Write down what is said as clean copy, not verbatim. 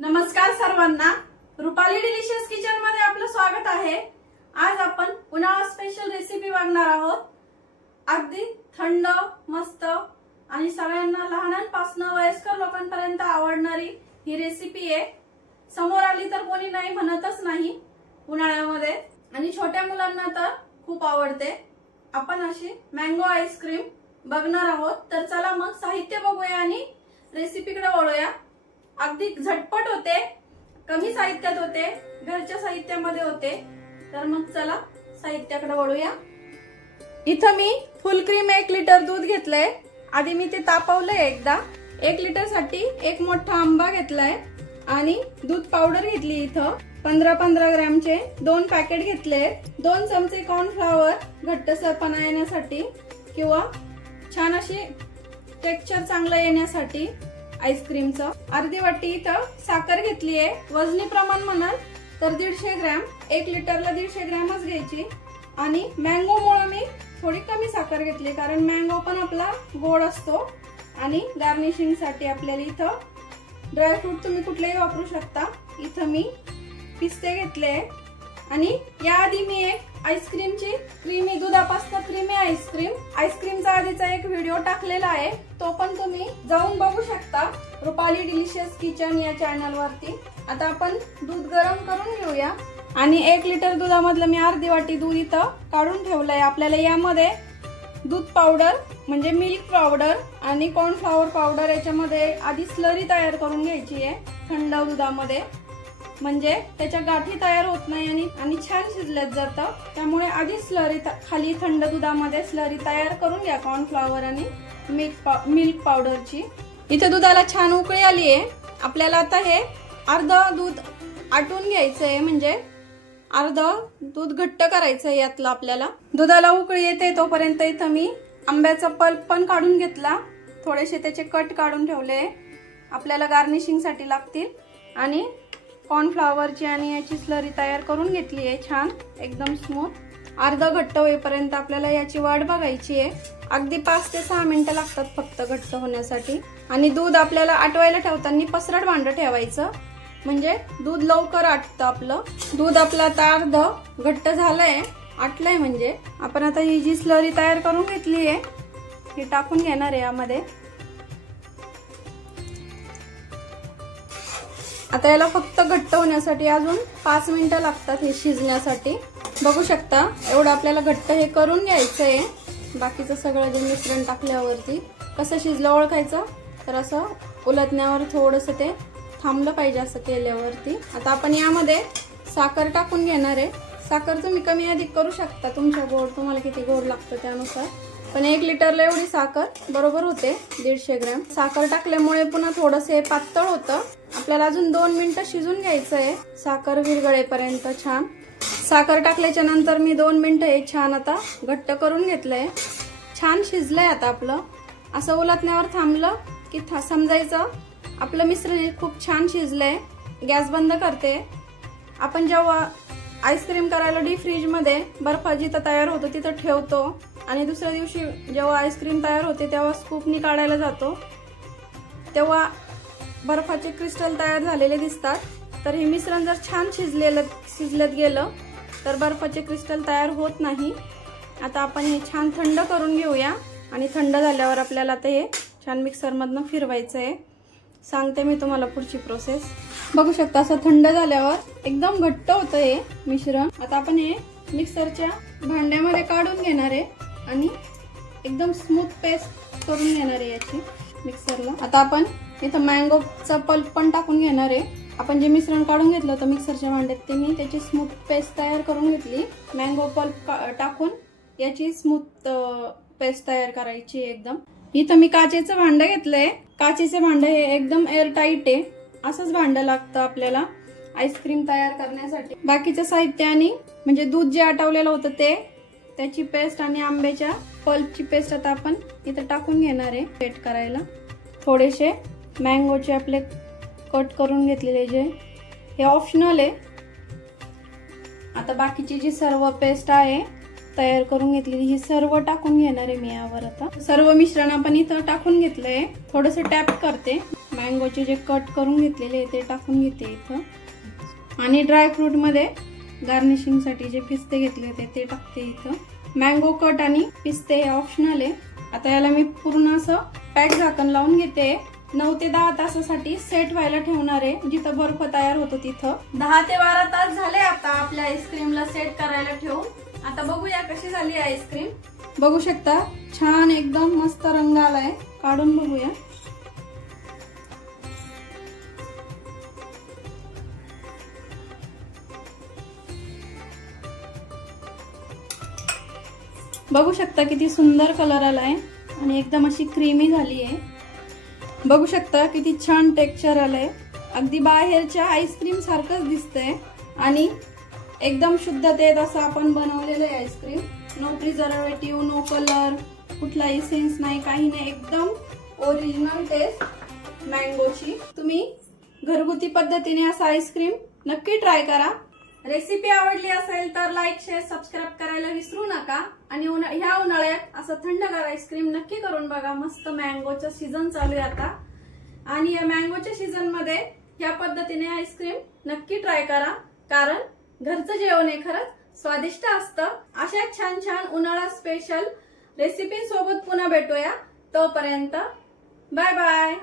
नमस्कार सर्वांना, Rupali delicious kitchen मध्ये आपलं स्वागत आहे। आज आपण उन्हाळा स्पेशल रेसिपी बघणार आहोत। अगदी थंड, मस्त आणि सगळ्यांना लहानांपासून वयस्कर लोकांपर्यंत आवडणारी ही रेसिपी आहे। समोर आली तर कोणी नाही म्हणतच नाही उन्हाळ्यामध्ये, आणि छोट्या मुलांना तर खूप आवडते। आपण अशी मँगो आईस्क्रीम बघणार आहोत। तर चला मग साहित्य बघूया आणि रेसिपीकडे वळूया। अगदी झटपट होते, कमी साहित्यात होते, घरच्या साहित्यामध्ये होते। तर मग चला साहित्याकडे वळूया। इथं मी फुल क्रीम 1 लिटर दूध घेतलंय। आधी मी ते तापवलंय एकदा। 1 लिटर साठी एक मोठा आंबा घेतलाय आणि दूध पावडर घेतली। इथं 15-15 ग्रॅमचे 2 पॅकेट घेतले। 2 चमचे कॉर्नफ्लॉवर घट्टसरपणा येण्यासाठी किंवा छान अशी टेक्स्चर चांगलं येण्यासाठी आईस्क्रीमचं। अर्धी वाटी इथं साखर घेतली आहे। वजनी प्रमाण म्हणाल तर 150 ग्रॅम, 1 लिटरला 150 ग्रॅमच घ्यायची। आणि मँगो मुळे मी थोडी कमी साखर घेतली, कारण मँगो पण आपला गोड असतो। आणि गार्निशिंग साठी आपल्याला इथं ड्रायफ्रूट तुम्ही कुठलेही वापरू शकता। इथं मी पिस्ते घेतले आणि याआधी मी एक आईस्क्रीमची क्रीमी दुधापासून क्रीमी आईस्क्रीमचा आधीचा एक व्हिडिओ टाकलेला आहे, तो पण तुम्ही जाऊन बघू शकता रुपाली डिलिशियस किचन या चॅनल वरती। आता आपण दूध गरम करून घेऊया आणि 1 लिटर दुधामधलं मी अर्धी वाटी दूध इथं काढून ठेवलंय। आपल्याला यामध्ये दूध पावडर म्हणजे मिल्क पावडर आणि कॉर्नफ्लॉवर पावडर याच्यामध्ये आधी स्लरी तयार करून घ्यायची आहे थंड दुधामध्ये, म्हणजे त्याच्या गाठी तयार होत नाही आणि छान शिजल्यात जातं। त्यामुळे आधी स्लरी खाली थंड दुधामध्ये स्लरी तयार करून घ्या कॉर्नफ्लॉवर आणि मिल्क पावडरची। इथे दुधाला छान उकळी आली आहे। आपल्याला आता हे अर्ध दूध आटून घ्यायचंय, म्हणजे अर्ध दूध घट्ट करायचंय यातलं आपल्याला। दुधाला उकळी येते तोपर्यंत इथं मी आंब्याचा पल्प पण काढून घेतला, थोडेसे त्याचे कट काढून ठेवले, आपल्याला गार्निशिंग साठी लागतील। आणि कॉर्नफ्लॉवरची आणि याची स्लरी तयार करून घेतली आहे छान एकदम स्मूथ। अर्ध घट्ट होईपर्यंत आपल्याला याची वाट बघायची आहे। अगदी 5 ते 6 मिनिटं लागतात फक्त घट्ट होण्यासाठी। आणि दूध आपल्याला आटवायला ठेवताना पसरट भांडं ठेवायचं, म्हणजे दूध लवकर आटतं आपलं। दूध आपलं आता अर्ध घट्ट झालंय, आटलंय, म्हणजे आपण आता ही जी स्लरी तयार करून घेतली आहे ही टाकून घेणार आहे यामध्ये। आता याला फक्त घट्ट होण्यासाठी अजून 5 मिनिटं लागतात हे शिजण्यासाठी। बघू शकता एवढं आपल्याला घट्ट हे करून घ्यायचंय। बाकीचं सगळं जे मिश्रण टाकल्यावरती कसं शिजलं ओळखायचं, तर असं उलटण्यावर थोडंसं ते थांबलं पाहिजे असं केल्यावरती। आता आपण यामध्ये साखर टाकून घेणार आहे। साखर तुम्ही कमी अधिक करू शकता, तुमच्या गोड तुम्हाला किती गोड लागतं त्यानुसार, पण 1 लिटरला एवढी साखर बरोबर होते 150 ग्रॅम। साखर टाकल्यामुळे पुन्हा थोडंसं पातळ होतं। आपल्याला अजून 2 मिनिटं शिजून घ्यायचंय साखर विरघळेपर्यंत छान। साखर टाकल्याच्या नंतर मी 2 मिनिटं हे छान आता घट्ट करून घेतलंय, छान शिजलंय। आता आपलं असं उलटण्यावर थांबलं की समजायचं आपलं मिश्रण खूप छान शिजलंय। गॅस बंद करते। आपण जेव्हा आईस्क्रीम करायला डीप फ्रीज मध्ये बर्फ जिथं तयार होतो तिथं ठेवतो आणि दुसऱ्या दिवशी जेव्हा आईस्क्रीम तयार होते तेव्हा स्कूपनी काढायला जातो, तेव्हा बर्फाचे क्रिस्टल तयार झालेले दिसतात। तर हे मिश्रण जर छान शिजलेत गेलं तर बर्फाचे क्रिस्टल तयार होत नाही। आता आपण हे छान थंड करून घेऊया आणि थंड झाल्यावर आपल्याला आता हे छान मिक्सर मधनं फिरवायचं आहे। सांगते मी तुम्हाला पुढची प्रोसेस। बघू शकता असं थंड झाल्यावर एकदम घट्ट होतं हे मिश्रण। आता आपण हे मिक्सरच्या भांड्यामध्ये काढून घेणार आहे आणि एकदम स्मूथ पेस्ट करून घेणार आहे याची मिक्सरला। आता आपण इथं मँगोचा पल्प पण टाकून घेणार आहे। आपण जे मिश्रण काढून घेतलं होतं मिक्सरच्या भांड्यात ते मी त्याची स्मूथ पेस्ट तयार करून घेतली। मँगो पल्प टाकून याची स्मूथ पेस्ट तयार करायची एकदम। इथं मी काचेचं भांडं घेतलंय। काचेचे भांडं हे एकदम एअरटाईट आहे, असंच भांडं लागतं आपल्याला आईस्क्रीम तयार करण्यासाठी। बाकीचं साहित्य आणि म्हणजे दूध जे आटवलेलं होतं ते, त्याची पेस्ट आणि आंब्याच्या पल्पची पेस्ट आता आपण इथं टाकून घेणार आहे सेट करायला। थोडेसे मँगोचे आपले कट करून घेतलेले जे हे ऑप्शनल आहे। आता बाकीची जी सर्व पेस्ट आहे तयार करून घेतलेली ही सर्व टाकून घेणार आहे मी यावर। आता सर्व मिश्रण आपण इथं टाकून घेतलंय, थोडंसं टॅप करते मँगोचे जे कट करून घेतलेले ते टाकून घेते इथं आणि ड्रायफ्रूट मध्ये गार्निशिंग साठी जे पिस्ते घेतले होते ते टाकते इथं. मँगो कट आणि पिस्ते ऑप्शनल आहे. आता याला मी पूर्ण असं पॅक झाकण लावून घेते. 9 ते 10 तासासाठी सेट व्हायला ठेवणार आहे. जिथं बर्फ तयार होतो तिथं 10 ते 12 तास झाले आता आपल्या आईस्क्रीमला सेट करायला ठेवून. आता बघूया कशी झाली आईस्क्रीम. बघू शकता छान एकदम मस्त रंग आलाय. काढून बघूया. बघू शकता किती सुंदर कलर आलाय आणि एकदम अशी क्रीमी झाली आहे. बघू शकता किती छान टेक्स्चर आलंय. अगदी बाहेरच्या आईस्क्रीम सारखंच दिसतंय आणि एकदम शुद्धतेत असं आपण बनवलेलं आहे ice cream. No preservative, no colour, कुठला इसेन्स नाही, काही नाही. एकदम ओरिजिनल टेस्ट मँगोची. तुम्ही घरगुती पद्धतीने असं आईस्क्रीम नक्की ट्राय करा. रेसिपी आवडली असेल तर लाईक, शेअर, सबस्क्राईब करायला विसरू नका. आणि ह्या उन्हाळ्यात असं थंडगार आईस्क्रीम नक्की करून बघा. मस्त मँगोचा सीझन चालू आहे आता आणि या मँगोच्या सीझन मध्ये या पद्धतीने आईस्क्रीम नक्की ट्राय करा. कारण घरचं जेवण हे खरंच स्वादिष्ट असतं. अशा छान छान उन्हाळा स्पेशल रेसिपी सोबत पुन्हा भेटूया. तोपर्यंत बाय बाय.